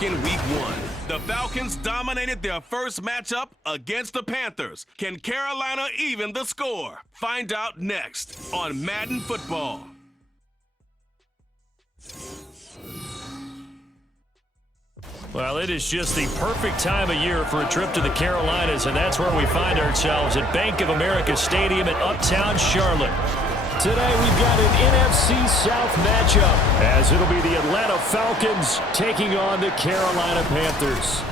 back in Week 1. The Falcons dominated their first matchup against the Panthers. Can Carolina even the score? Find out next on Madden Football. Well, it is just the perfect time of year for a trip to the Carolinas, and that's where we find ourselves at Bank of America Stadium in Uptown Charlotte. Today we've got an NFC South matchup, as it'll be the Atlanta Falcons taking on the Carolina Panthers.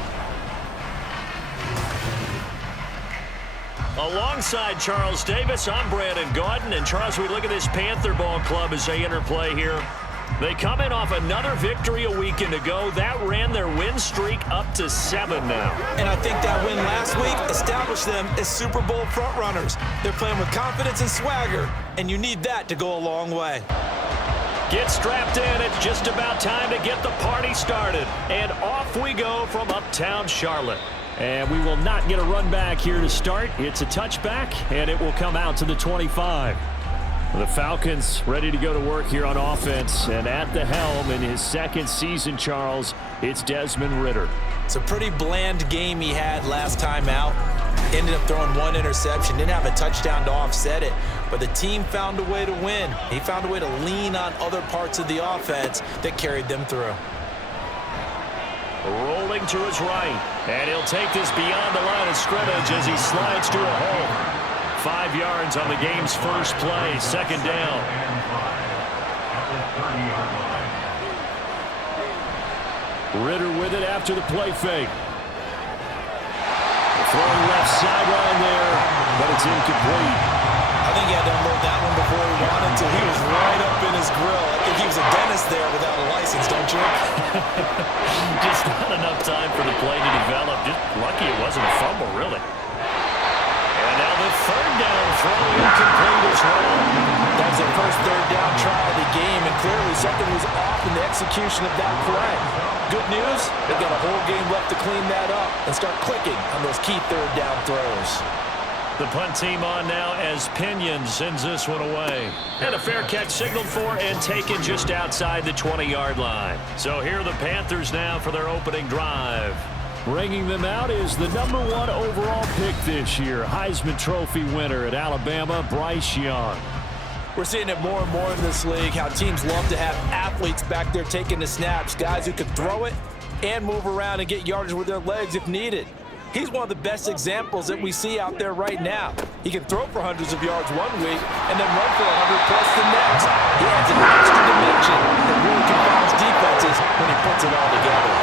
Alongside Charles Davis, I'm Brandon Gaudin, and Charles, we look at this Panther ball club as they interplay here. They come in off another victory a weekend ago. That ran their win streak up to 7 now. And I think that win last week established them as Super Bowl frontrunners. They're playing with confidence and swagger, and you need that to go a long way. Get strapped in. It's just about time to get the party started. And off we go from Uptown Charlotte. And we will not get a run back here to start. It's a touchback, and it will come out to the 25. The Falcons ready to go to work here on offense, and at the helm in his second season, Charles, it's Desmond Ridder. It's a pretty bland game he had last time out. Ended up throwing one interception, didn't have a touchdown to offset it, but the team found a way to win. He found a way to lean on other parts of the offense that carried them through. Rolling to his right, and he'll take this beyond the line of scrimmage as he slides to a hole. 5 yards on the game's first play, second down. Ridder with it after the play fake. Throwing left sideline there, but it's incomplete. I think he had to unload that one before he wanted to. He was right up in his grill. I think he was a dentist there without a license, don't you? Just not enough time for the play to develop. Just lucky it wasn't a fumble, really. And now the third down throw incomplete as well. That was their first third down try of the game, and clearly something was off in the execution of that play. Good news, they've got a whole game left to clean that up and start clicking on those key third down throws. The punt team on now as Pinion sends this one away. And a fair catch signaled for and taken just outside the 20-yard line. So here are the Panthers now for their opening drive. Bringing them out is the #1 overall pick this year, Heisman Trophy winner at Alabama, Bryce Young. We're seeing it more and more in this league, how teams love to have athletes back there taking the snaps, guys who can throw it and move around and get yardage with their legs if needed. He's one of the best examples that we see out there right now. He can throw for hundreds of yards one week and then run for 100+ the next. He adds an extra dimension that really confounds defenses when he puts it all together.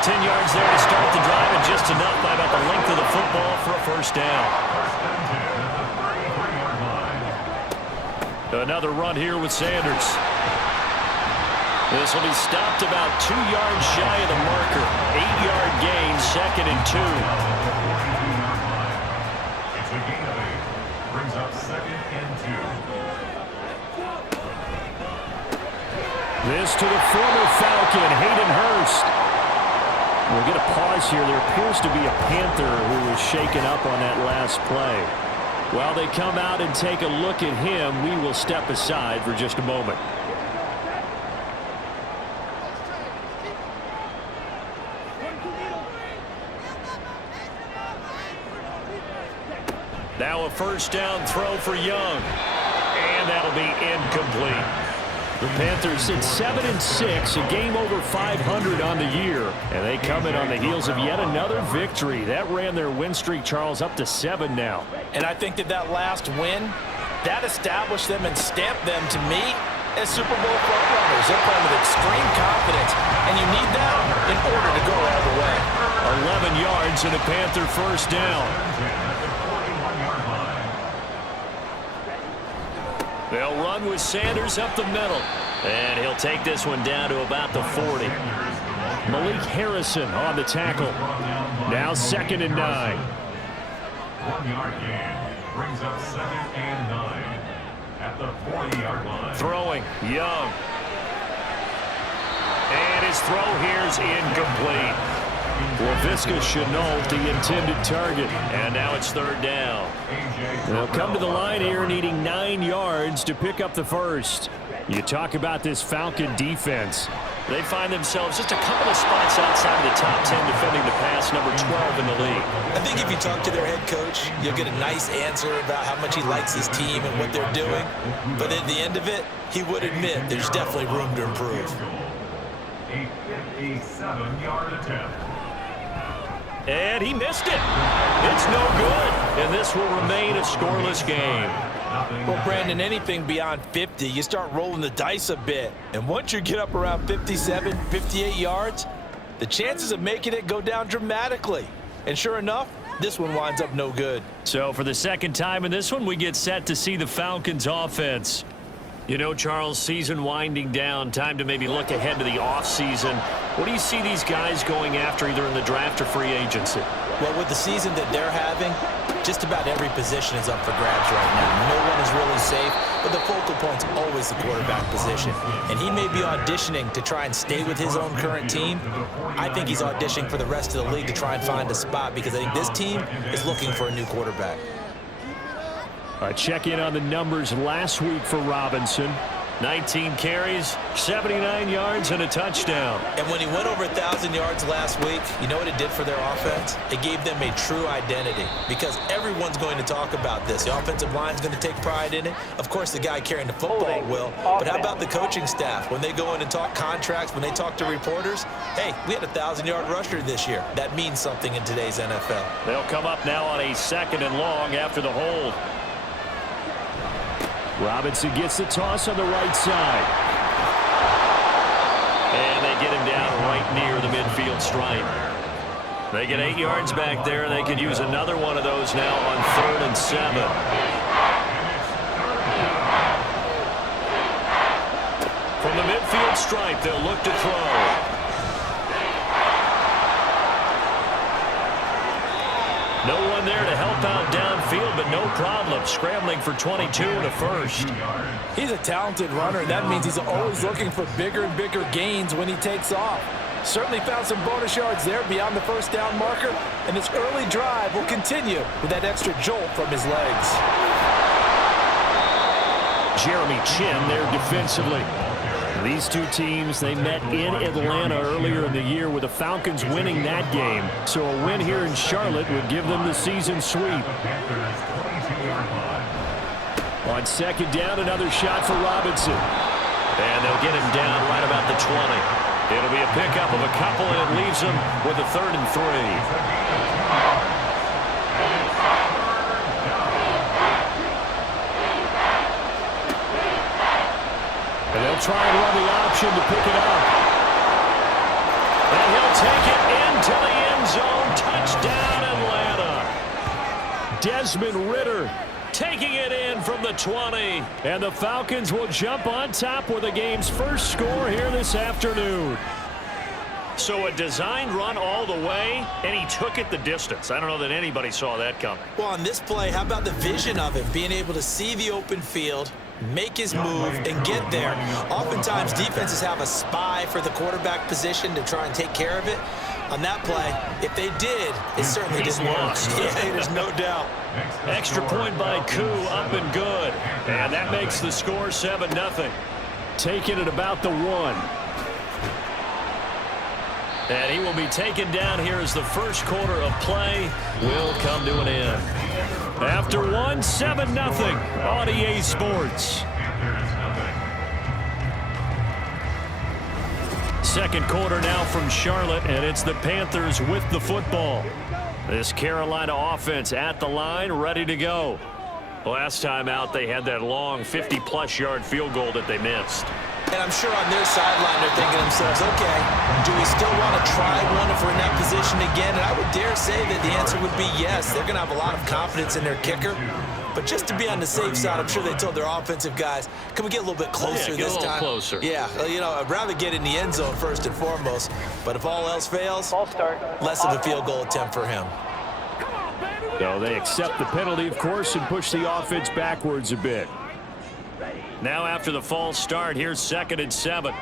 10 yards there to start the drive, and just enough by about the length of the football for a first down. Another run here with Sanders. This will be stopped about 2 yards shy of the marker. 8-yard gain, 2nd and 2. It's a gain of 8. Brings up 2nd and 2. This to the former Falcon, Hayden Hurst. We'll get a pause here. There appears to be a Panther who was shaken up on that last play. While they come out and take a look at him, we will step aside for just a moment. Now a first down throw for Young. And that'll be incomplete. The Panthers sit 7-6, a game over 500 on the year. And they come in on the heels of yet another victory. That ran their win streak, Charles, up to 7 now. And I think that last win, that established them and stamped them, to me, as Super Bowl frontrunners. They're playing with extreme confidence, and you need that in order to go all the way. 11 yards and a Panther first down. They'll run with Sanders up the middle. And he'll take this one down to about the 40. Malik Harrison on the tackle. Now 2nd and 9. 1-yard gain. Brings up 2nd and 9. At the 40-yard line. Throwing, Young. And his throw here's incomplete. Laviska Shenault, the intended target. And now it's 3rd down. They'll come to the line here needing 9 yards to pick up the first. You talk about this Falcon defense. They find themselves just a couple of spots outside of the top 10 defending the pass, number 12 in the league. I think if you talk to their head coach, you'll get a nice answer about how much he likes his team and what they're doing. But at the end of it, he would admit there's definitely room to improve. A 57-yard attempt. And he missed it. It's no good. And this will remain a scoreless game. Well, Brandon, anything beyond 50, you start rolling the dice a bit. And once you get up around 57, 58 yards, the chances of making it go down dramatically. And sure enough, this one winds up no good. So for the second time in this one, we get set to see the Falcons offense. You know, Charles, season winding down, time to maybe look ahead to the offseason. What do you see these guys going after either in the draft or free agency? Well, with the season that they're having, just about every position is up for grabs right now. No one is really safe, but the focal point's always the quarterback position. And he may be auditioning to try and stay with his own current team. I think he's auditioning for the rest of the league to try and find a spot because I think this team is looking for a new quarterback. Check in on the numbers last week for Robinson. 19 carries, 79 yards, and a touchdown. And when he went over 1,000 yards last week, you know what it did for their offense? It gave them a true identity because everyone's going to talk about this. The offensive line's going to take pride in it. Of course, the guy carrying the football will. But how about the coaching staff? When they go in and talk contracts, when they talk to reporters, hey, we had a 1,000-yard rusher this year. That means something in today's NFL. They'll come up now on a 2nd and long after the hold. Robinson gets the toss on the right side. And they get him down right near the midfield stripe. They get 8 yards back there, and they could use another one of those now on 3rd and 7. From the midfield stripe, they'll look to throw. No one there to help out downfield, but no problem. Scrambling for 22 and a first. He's a talented runner, and that means he's always looking for bigger and bigger gains when he takes off. Certainly found some bonus yards there beyond the first down marker, and this early drive will continue with that extra jolt from his legs. Jeremy Chin there defensively. These two teams, they met in Atlanta earlier in the year with the Falcons winning that game. So a win here in Charlotte would give them the season sweep. On 2nd down, another shot for Robinson. And they'll get him down right about the 20. It'll be a pickup of a couple, and it leaves them with a 3rd and 3. And they'll try and run the option to pick it up. And he'll take it into the end zone. Touchdown, Atlanta. Desmond Ridder taking it in from the 20. And the Falcons will jump on top with the game's first score here this afternoon. So a designed run all the way, and he took it the distance. I don't know that anybody saw that coming. Well, on this play, how about the vision of him, being able to see the open field, make his move, and get there. Oftentimes, defenses have a spy for the quarterback position to try and take care of it. On that play, if they did, it certainly didn't work. Yeah, there's no doubt. Extra point by Koo, up and good. And that makes the score 7-0. Taking it about the 1. And he will be taken down here as the first quarter of play will come to an end. After 1, 7-0 on EA Sports. Second quarter now from Charlotte, and it's the Panthers with the football. This Carolina offense at the line, ready to go. Last time out, they had that long 50-plus yard field goal that they missed. And I'm sure on their sideline they're thinking to themselves, okay, do we still want to try one if we're in that position again? And I would dare say that the answer would be yes. They're going to have a lot of confidence in their kicker. But just to be on the safe side, I'm sure they told their offensive guys, can we get a little bit closer this time? Get a little closer. Yeah, well, you know, I'd rather get in the end zone first and foremost. But if all else fails, less of a field goal attempt for him. So they accept the penalty, of course, and push the offense backwards a bit. Now after the false start, here's 2nd and 7.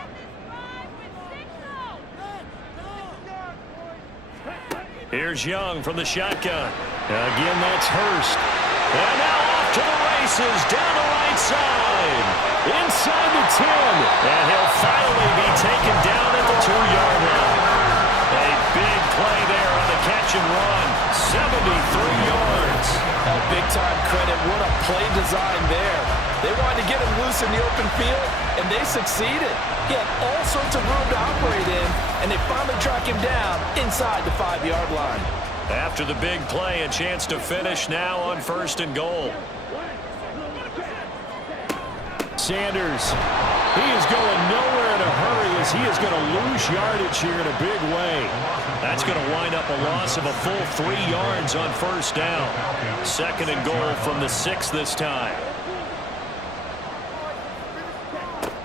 Here's Young from the shotgun. Again, that's Hurst. And now off to the races, down the right side. Inside the 10. And he'll finally be taken down at yards. Oh, big-time credit. What a play design there. They wanted to get him loose in the open field, and they succeeded. He had all sorts of room to operate in, and they finally track him down inside the 5-yard line. After the big play, a chance to finish now on 1st and goal. Sanders, he is going nowhere in a hurry as he is going to lose yardage here in a big way. That's going to wind up a loss of a full 3 yards on 1st down. 2nd and goal from the 6 this time.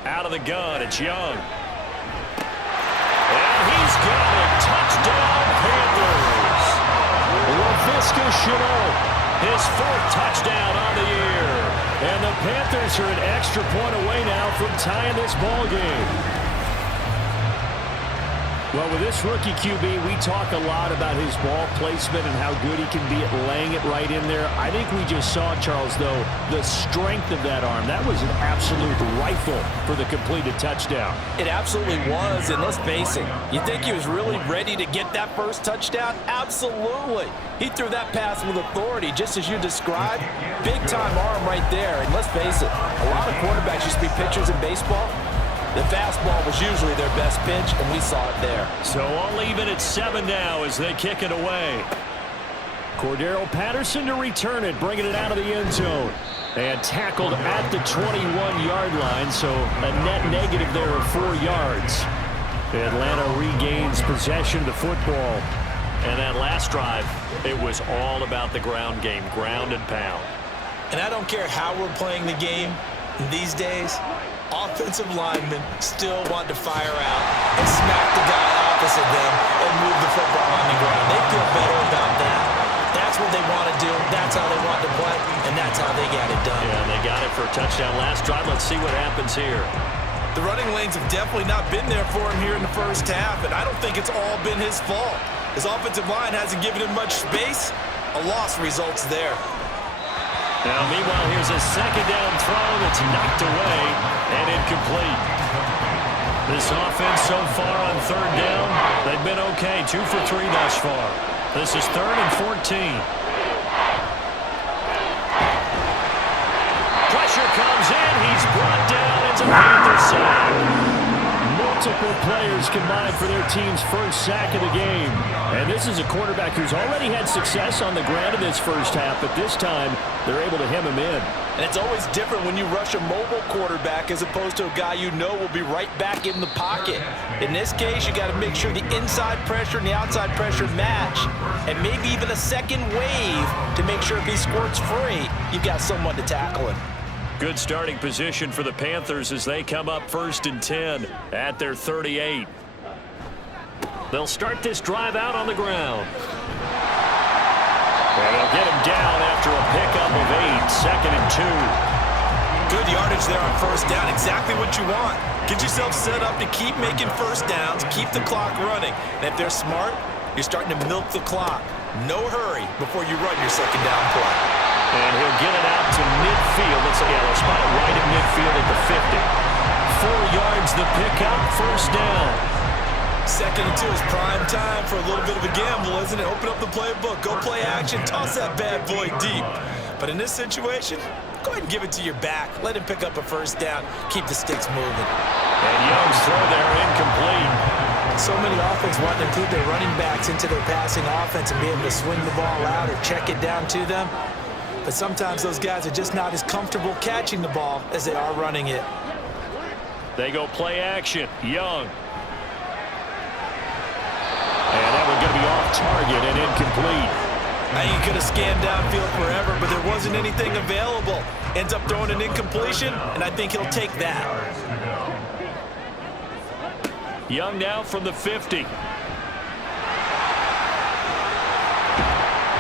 Out of the gun, it's Young. And he's got it. Touchdown, Panthers. LaVisca Chenault, his 4th touchdown on the year. And the Panthers are an extra point away now from tying this ball game. Well, with this rookie QB, we talk a lot about his ball placement and how good he can be at laying it right in there. I think we just saw, Charles, though, the strength of that arm. That was an absolute rifle for the completed touchdown. It absolutely was, and let's face it, you think he was really ready to get that first touchdown? Absolutely. He threw that pass with authority, just as you described. Big-time arm right there, and let's face it, a lot of quarterbacks used to be pitchers in baseball. The fastball was usually their best pitch, and we saw it there. So all even at 7 now as they kick it away. Cordero Patterson to return it, bringing it out of the end zone. And tackled at the 21-yard line, so a net negative there of 4 yards. Atlanta regains possession of the football. And that last drive, it was all about the ground game, ground and pound. And I don't care how we're playing the game these days, offensive linemen still want to fire out and smack the guy opposite them and move the football on the ground. They feel better about that. That's what they want to do. That's how they want to play, and that's how they got it done. Yeah, they got it for a touchdown last drive. Let's see what happens here. The running lanes have definitely not been there for him here in the first half, and I don't think it's all been his fault. His offensive line hasn't given him much space. A loss results there. Now, meanwhile, here's a 2nd down throw that's knocked away and incomplete. This offense so far on 3rd down, they've been okay. 2 for 3 thus far. This is 3rd and 14. Pressure comes in. He's brought down. It's a Panther sack. Multiple players combined for their team's first sack of the game. And this is a quarterback who's already had success on the ground in this first half, but this time they're able to hem him in. And it's always different when you rush a mobile quarterback as opposed to a guy you know will be right back in the pocket. In this case, you got to make sure the inside pressure and the outside pressure match, and maybe even a second wave to make sure if he squirts free, you've got someone to tackle him. Good starting position for the Panthers as they come up 1st and 10 at their 38. They'll start this drive out on the ground. And they'll get him down after a pickup of 8, 2nd and 2. Good yardage there on 1st down, exactly what you want. Get yourself set up to keep making 1st downs, keep the clock running. And if they're smart, you're starting to milk the clock. No hurry before you run your 2nd down play. And he'll get it out to midfield. Let's see, they'll spot it right at midfield at the 50. 4 yards the pickup, 1st down. 2nd and 2 is prime time for a little bit of a gamble, isn't it? Open up the playbook, go play action, toss that bad boy deep. But in this situation, go ahead and give it to your back. Let him pick up a 1st down, keep the sticks moving. And Young's throw there incomplete. So many offenses want to include their running backs into their passing offense and be able to swing the ball out or check it down to them. But sometimes those guys are just not as comfortable catching the ball as they are running it. They go play action. Young. And that one going to be off target and incomplete. Now you could have scanned downfield forever, but there wasn't anything available. Ends up throwing an incompletion, and I think he'll take that. Young now from the 50.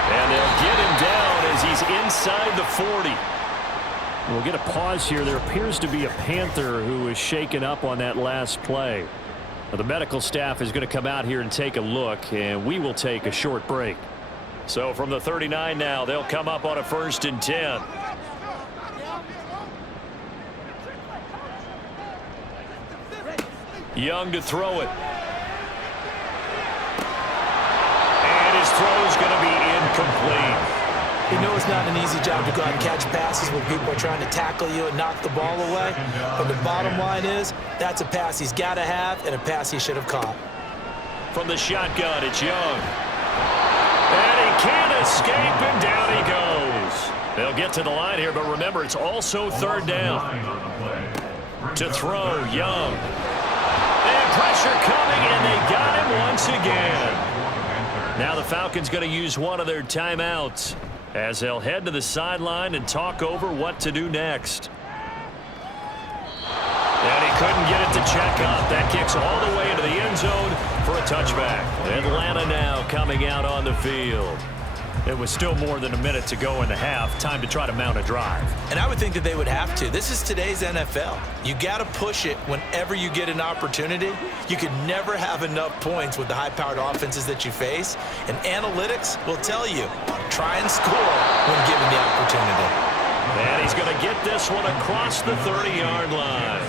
And they'll get him down as he's inside the 40. We'll get a pause here. There appears to be a Panther who was shaken up on that last play. Now, the medical staff is going to come out here and take a look, and we will take a short break. So from the 39 now, they'll come up on a 1st and 10. Young to throw it. And his throw is going to be incomplete. You know it's not an easy job to go out and catch passes when people are trying to tackle you and knock the ball away. But the bottom line is, that's a pass he's got to have and a pass he should have caught. From the shotgun, it's Young. And he can't escape, and down he goes. They'll get to the line here, but remember, it's also third down. To throw, Young. And pressure coming, and they got him once again. Now the Falcons going to use one of their timeouts as they'll head to the sideline and talk over what to do next. And he couldn't get it to check up. That kicks all the way into the end zone for a touchback. Atlanta now coming out on the field. It was still more than a minute to go in the half. Time to try to mount a drive. And I would think that they would have to. This is today's NFL. You got to push it whenever you get an opportunity. You could never have enough points with the high-powered offenses that you face. And analytics will tell you, try and score when given the opportunity. And he's going to get this one across the 30-yard line.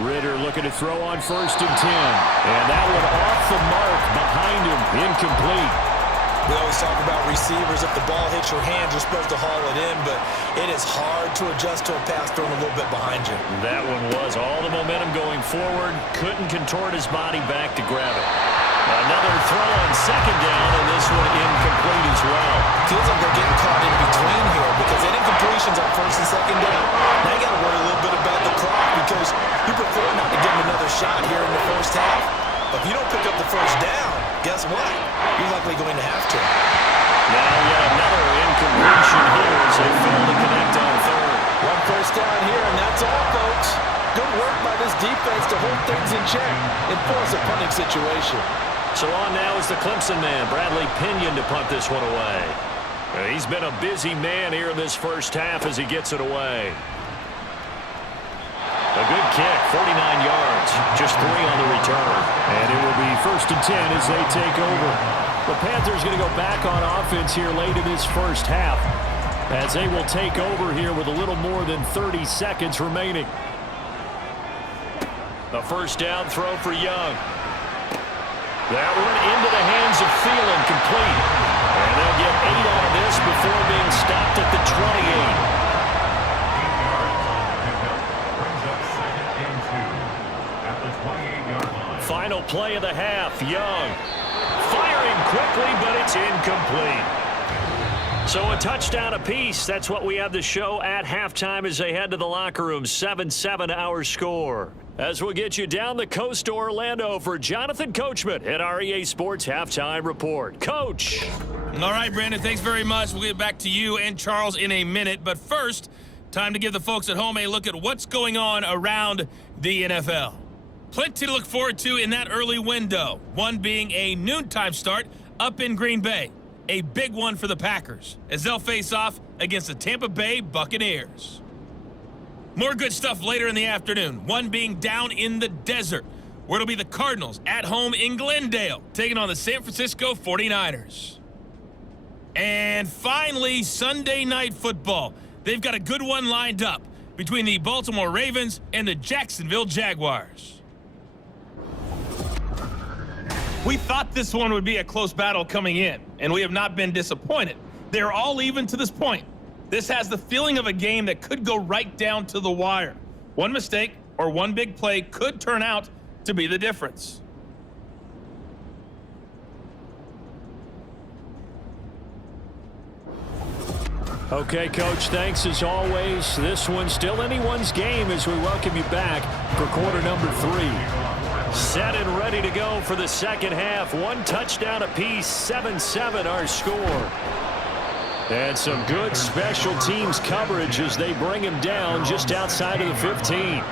Ritter looking to throw on 1st and 10. And that one off the mark behind him, incomplete. We always talk about receivers. If the ball hits your hands, you're supposed to haul it in, but it is hard to adjust to a pass thrown a little bit behind you. That one was all the momentum going forward. Couldn't contort his body back to grab it. Another throw on 2nd down, and this one incomplete as well. Feels like they're getting caught in between here because that incompletions on 1st and 2nd down. Now you got to worry a little bit about the clock because you prefer not to give them another shot here in the first half. But if you don't pick up the 1st down, guess what? You're likely going to have to. Now yet another incompletion here as they fail to connect on 3rd. One 1st down here, and that's all, folks. Good work by this defense to hold things in check and force a punting situation. So on now is the Clemson man, Bradley Pinion, to punt this one away. He's been a busy man here in this first half as he gets it away. A good kick, 49 yards, just 3 on the return. And it will be 1st and 10 as they take over. The Panthers going to go back on offense here late in this first half as they will take over here with a little more than 30 seconds remaining. A 1st down throw for Young. That one into the hands of Thielen, complete. And they'll get 8 on this before being stopped at the 28. Final play of the half, Young. Firing quickly, but it's incomplete. So a touchdown apiece. That's what we have to show at halftime as they head to the locker room. 7-7 our score. As we'll get you down the coast to Orlando for Jonathan Coachman at our EA Sports Halftime Report. Coach. All right, Brandon, thanks very much. We'll get back to you and Charles in a minute. But first, time to give the folks at home a look at what's going on around the NFL. Plenty to look forward to in that early window. One being a noontime start up in Green Bay. A big one for the Packers as they'll face off against the Tampa Bay Buccaneers. More good stuff later in the afternoon, one being down in the desert, where it'll be the Cardinals at home in Glendale, taking on the San Francisco 49ers. And finally, Sunday Night Football. They've got a good one lined up between the Baltimore Ravens and the Jacksonville Jaguars. We thought this one would be a close battle coming in, and we have not been disappointed. They're all even to this point. This has the feeling of a game that could go right down to the wire. One mistake or one big play could turn out to be the difference. Okay, Coach, thanks as always. This one's still anyone's game as we welcome you back for quarter number 3. Set and ready to go for the second half. One touchdown apiece, 7-7 our score. And some good special teams coverage as they bring him down just outside of the 15.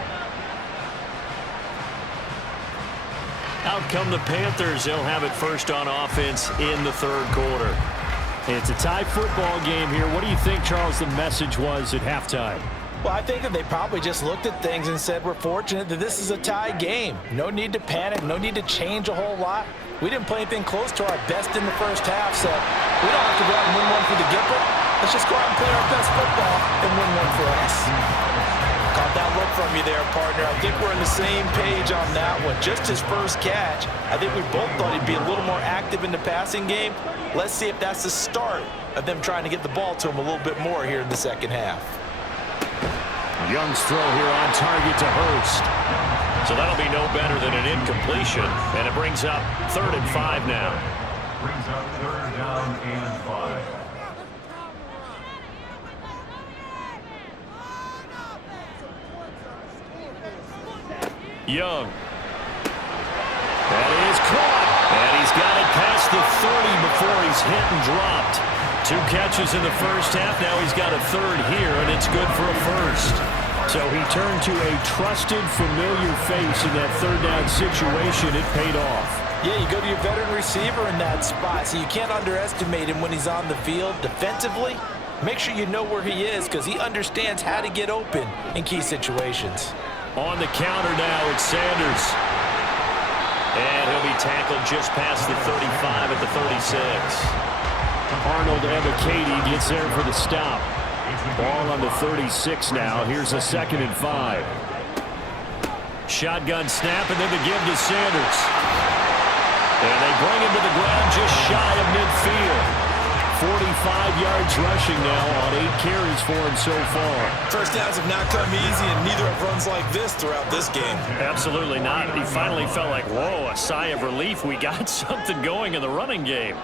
Out come the Panthers. They'll have it first on offense in the third quarter. It's a tie football game here. What do you think, Charles, the message was at halftime? Well, I think that they probably just looked at things and said, we're fortunate that this is a tie game. No need to panic, no need to change a whole lot. We didn't play anything close to our best in the first half, so we don't have to go out and win one for the Gipper. Let's just go out and play our best football and win one for us. Caught that look from you there, partner. I think we're on the same page on that one. Just his first catch. I think we both thought he'd be a little more active in the passing game. Let's see if that's the start of them trying to get the ball to him a little bit more here in the second half. Young's throw here on target to Hurst. So that'll be no better than an incompletion, and it brings up 3rd and 5 now. Brings up 3rd down and 5. Young. That is caught. And he's got it past the 30 before he's hit and dropped. 2 catches in the first half. Now he's got a 3rd here, and it's good for a 1st. So he turned to a trusted, familiar face in that 3rd down situation. It paid off. Yeah, you go to your veteran receiver in that spot, so you can't underestimate him when he's on the field. Defensively, make sure you know where he is because he understands how to get open in key situations. On the counter now, it's Sanders. And he'll be tackled just past the 35 at the 36. Arnold Ebiketie gets there for the stop. Ball on the 36 now. Here's a 2nd and 5. Shotgun snap, and then the give to Sanders. And they bring him to the ground just shy of midfield. 45 yards rushing now on 8 carries for him so far. First downs have not come easy, and neither have runs like this throughout this game. Absolutely not. He finally felt like, whoa, a sigh of relief. We got something going in the running game.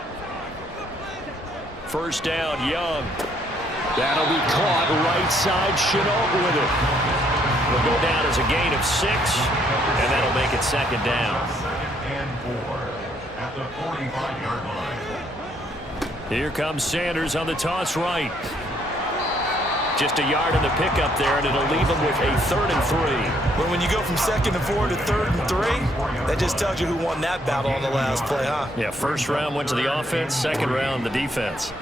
First down, Young. That'll be caught right side. Chenault with it. Will go down as a gain of 6, and that'll make it 2nd down. 2nd and 4 at the 45-yard line. Here comes Sanders on the toss right. Just a yard on the pickup there, and it'll leave him with a 3rd and 3. But when you go from 2nd and 4 to 3rd and 3, that just tells you who won that battle on the last play, huh? Yeah, first round went to the offense, second round the defense.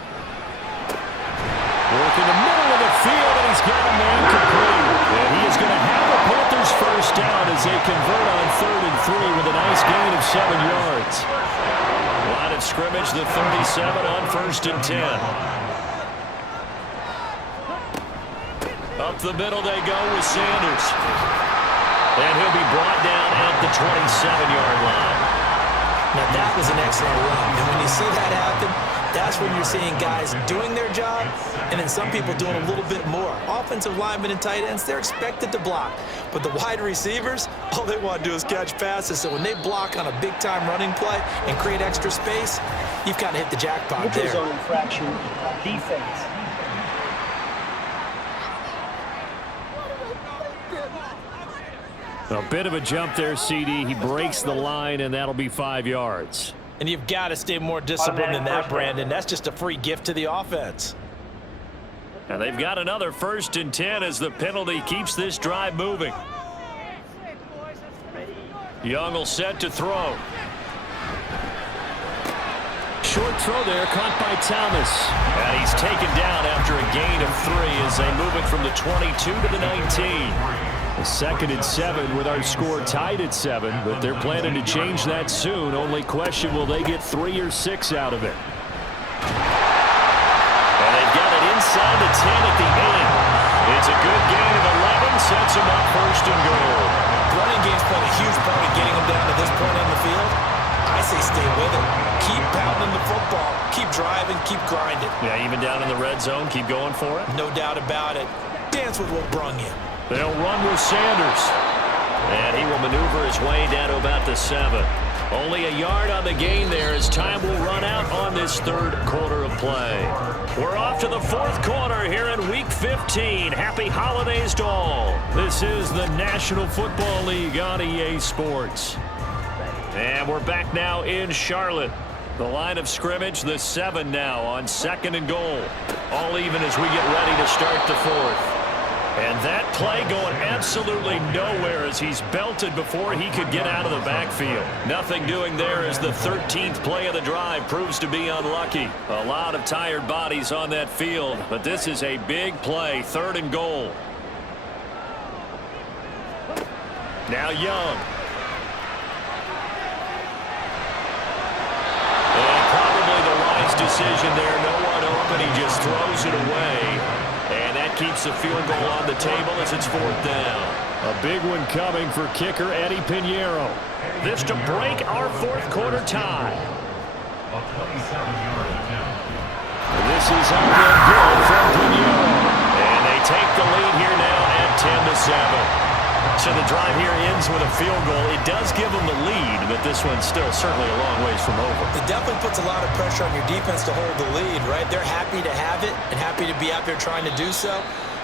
Work in the middle of the field, and he's got a man complete. And he is going to have the Panthers first down as they convert on 3rd and 3 with a nice gain of 7 yards. Line of scrimmage, the 37 on 1st and 10. Up the middle they go with Sanders. And he'll be brought down at the 27-yard line. Now that was an excellent run. And when you see that happen, that's when you're seeing guys doing their job and then some people doing a little bit more. Offensive linemen and tight ends, they're expected to block. But the wide receivers, all they want to do is catch passes. So when they block on a big-time running play and create extra space, you've kind of hit the jackpot there. Zone infraction defense. A bit of a jump there, CD. He breaks the line, and that'll be 5 yards. And you've got to stay more disciplined than that, Brandon. That's just a free gift to the offense. And they've got another 1st and 10 as the penalty keeps this drive moving. Young will set to throw. Short throw there, caught by Thomas. And he's taken down after a gain of 3 as they move it from the 22 to the 19. A 2nd and 7 with our score tied at 7, but they're planning to change that soon. Only question, will they get 3 or 6 out of it? And they've got it inside the 10 at the 8. It's a good gain of 11, sets them up 1st and goal. Running game's played a huge part in getting them down to this point on the field. I say stay with it. Keep pounding the football. Keep driving. Keep grinding. Yeah, even down in the red zone, keep going for it. No doubt about it. Dance with what brung you. They'll run with Sanders. And he will maneuver his way down to about the 7. Only a yard on the gain there as time will run out on this 3rd quarter of play. We're off to the 4th quarter here in Week 15. Happy holidays to all. This is the National Football League on EA Sports. And we're back now in Charlotte. The line of scrimmage, the 7 now on 2nd and goal. All even as we get ready to start the 4th. And that play going absolutely nowhere as he's belted before he could get out of the backfield. Nothing doing there as the 13th play of the drive proves to be unlucky. A lot of tired bodies on that field, but this is a big play, 3rd and goal. Now Young. And probably the wise decision there. No one open. He just throws it away. And that keeps the field goal on the table as it's 4th down. A big one coming for kicker Eddie Pinheiro. This to break our 4th quarter tie. A 27-yard attempt. This is how they'll go from Pinheiro. And they take the lead here now at 10-7. So the drive here ends with a field goal. It does give them the lead, but this one's still certainly a long ways from over. It definitely puts a lot of pressure on your defense to hold the lead, right? They're happy to have it and happy to be out there trying to do so.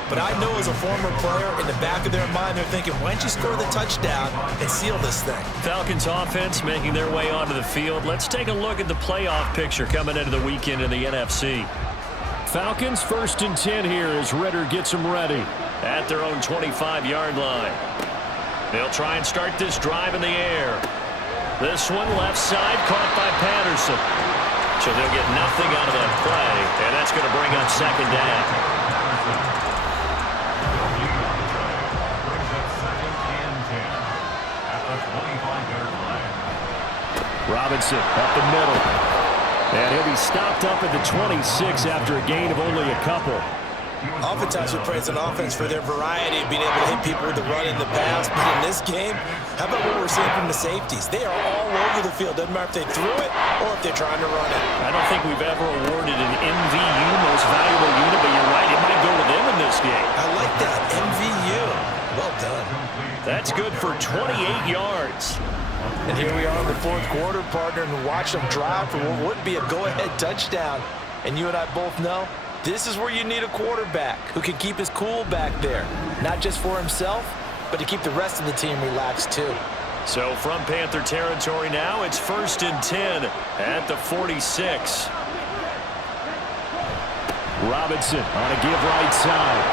But I know as a former player, in the back of their mind, they're thinking, why don't you score the touchdown and seal this thing? Falcons offense making their way onto the field. Let's take a look at the playoff picture coming into the weekend in the NFC. Falcons 1st and 10 here as Ritter gets them ready. At their own 25-yard line. They'll try and start this drive in the air. This one left side caught by Patterson. So they'll get nothing out of that play, and that's going to bring up 2nd down. Brings up 2nd and 10 at the 25-yard line. Robinson up the middle. And he'll be stopped up at the 26 after a gain of only a couple. Oftentimes we praise an offense for their variety of being able to hit people with the run in the pass. But in this game, how about what we're seeing from the safeties? They are all over the field. Doesn't matter if they threw it or if they're trying to run it. I don't think we've ever awarded an MVU, most valuable unit, but you're right, it might go to them in this game. I like that, MVU. Well done. That's good for 28 yards. And here we are in the 4th quarter, partner, and watch them drive for what would be a go-ahead touchdown. And you and I both know, this is where you need a quarterback who can keep his cool back there. Not just for himself, but to keep the rest of the team relaxed too. So from Panther territory now, it's 1st and 10 at the 46. Robinson on a give right side.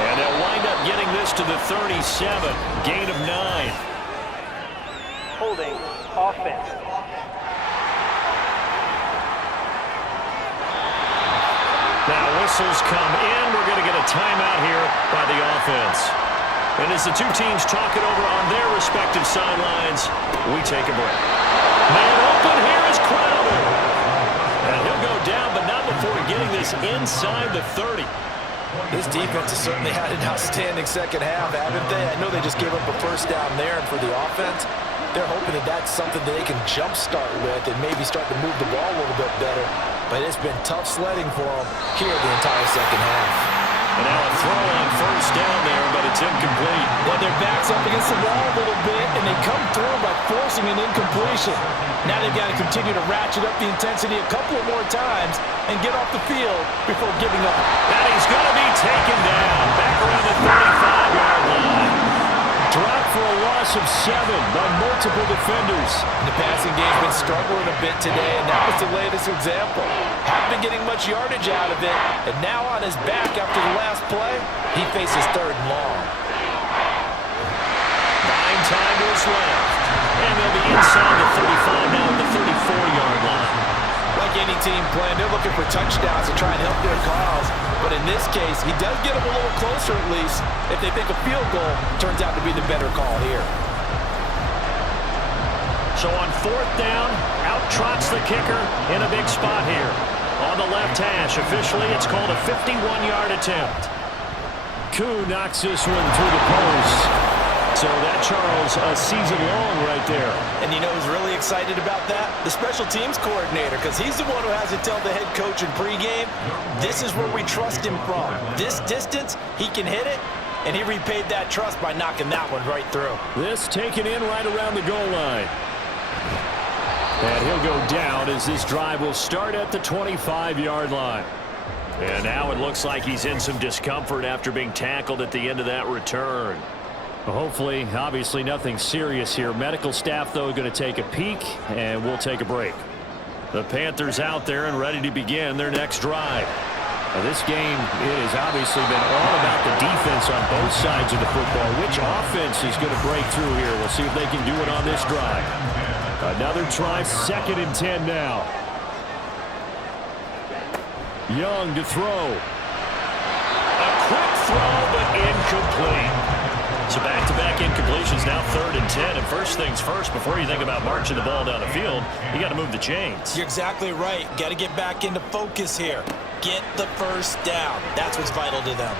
And they'll wind up getting this to the 37. Gain of 9. Holding offense. Now whistles come in. We're going to get a timeout here by the offense. And as the two teams talk it over on their respective sidelines, we take a break. Man open here is Crowder. And he'll go down, but not before getting this inside the 30. This defense has certainly had an outstanding second half, haven't they? I know they just gave up a 1st down there, and for the offense, they're hoping that that's something that they can jumpstart with and maybe start to move the ball a little bit better. But it's been tough sledding for them here the entire second half. And now a throw on 1st down there, but it's incomplete. Well, their back's up against the wall a little bit, and they come through by forcing an incompletion. Now they've got to continue to ratchet up the intensity a couple of more times and get off the field before giving up. And he's going to be taken down back around the 35-yard line. Dropped for a loss of 7 by multiple defenders. The passing game's been struggling a bit today, and that was the latest example. Haven't been getting much yardage out of it, and now on his back after the last play, he faces 3rd and long. 9 time is left. And they'll be inside the 35 now at the 34-yard line. Like any team playing, they're looking for touchdowns to try and help their cause. But in this case, he does get them a little closer at least if they think a field goal turns out to be the better call here. So on 4th down, out trots the kicker in a big spot here. On the left hash, officially it's called a 51-yard attempt. Koo knocks this one through the post. So that, Charles, a season long right there. And you know who's really excited about that? The special teams coordinator, because he's the one who has to tell the head coach in pregame, this is where we trust him from. This distance, he can hit it, and he repaid that trust by knocking that one right through. This taken in right around the goal line. And he'll go down as this drive will start at the 25-yard line. And now it looks like he's in some discomfort after being tackled at the end of that return. Hopefully, obviously nothing serious here. Medical staff, though, going to take a peek, and we'll take a break. The Panthers out there and ready to begin their next drive. Now, this game, it has obviously been all about the defense on both sides of the football. Which offense is going to break through here? We'll see if they can do it on this drive. Another try, 2nd and 10 now. Young to throw. A quick throw, but incomplete. So back-to-back incompletions, now 3rd and 10. And first things first, before you think about marching the ball down the field, you got to move the chains. You're exactly right. Got to get back into focus here. get the first down. That's what's vital to them.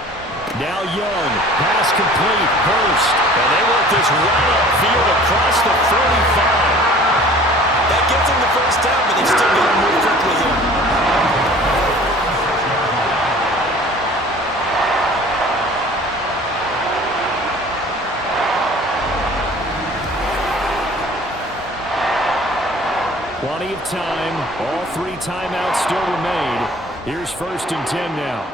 Now Young, pass complete, Hurst. And they work this right upfield across the 35. That gets them the first down, but they've still got to move quickly here. Plenty of time. All 3 timeouts still remain. Here's 1st and 10 now.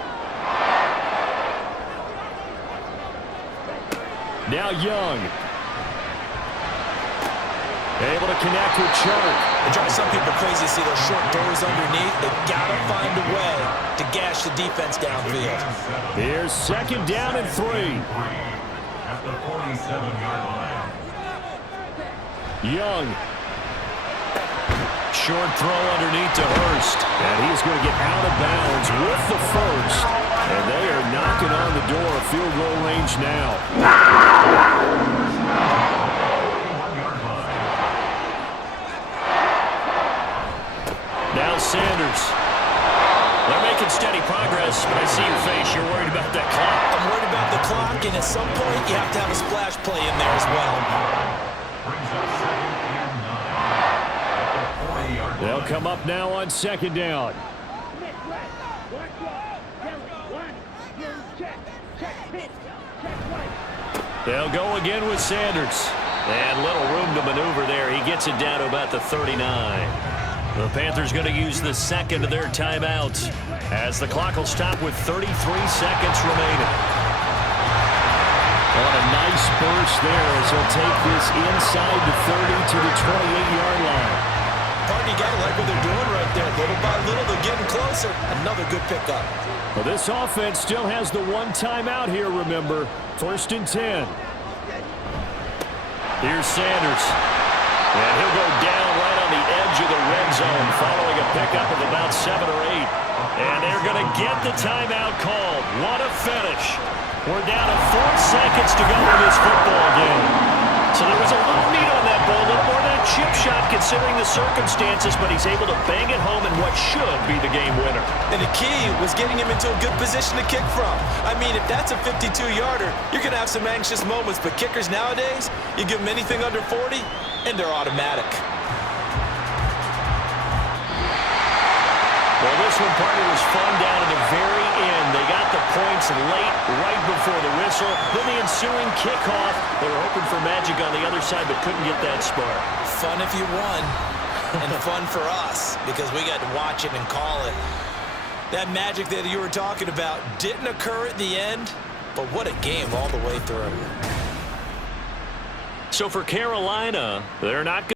Now Young. Able to connect with Chark. It drives some people crazy to see those short doors underneath. They've got to find a way to gash the defense downfield. Here's 2nd down and 3. At the 47-yard line. Young. Short throw underneath to Hurst. And he's going to get out of bounds with the first. And they are knocking on the door of field goal range now. Now Sanders. They're making steady progress, but I see your face. You're worried about that clock. I'm worried about the clock, and at some point, you have to have a splash play in there as well. They'll come up now on 2nd down. They'll go again with Sanders. And little room to maneuver there. He gets it down to about the 39. The Panthers going to use the 2nd of their timeouts as the clock will stop with 33 seconds remaining. On a nice burst there as he'll take this inside the 30 to the 28-yard line. Party, you got to like what they're doing right there. Little by little, they're getting closer. Another good pickup. Well, this offense still has the 1 timeout here, remember. 1st and 10. Here's Sanders. And he'll go down right on the edge of the red zone following a pickup of about 7 or 8. And they're going to get the timeout called. What a finish. We're down to 4 seconds to go in this football game. So there was a little meat on that ball, a little more than a chip shot considering the circumstances, but he's able to bang it home in what should be the game winner. And the key was getting him into a good position to kick from. I mean, if that's a 52-yarder, you're going to have some anxious moments, but kickers nowadays, you give them anything under 40, and they're automatic. Well, this one, partner, was fun down at the very end. They got the points late, right before the whistle. Then the ensuing kickoff. They were hoping for magic on the other side, but couldn't get that spark. Fun if you won, and fun for us, because we got to watch it and call it. That magic that you were talking about didn't occur at the end, but what a game all the way through. So for Carolina, they're not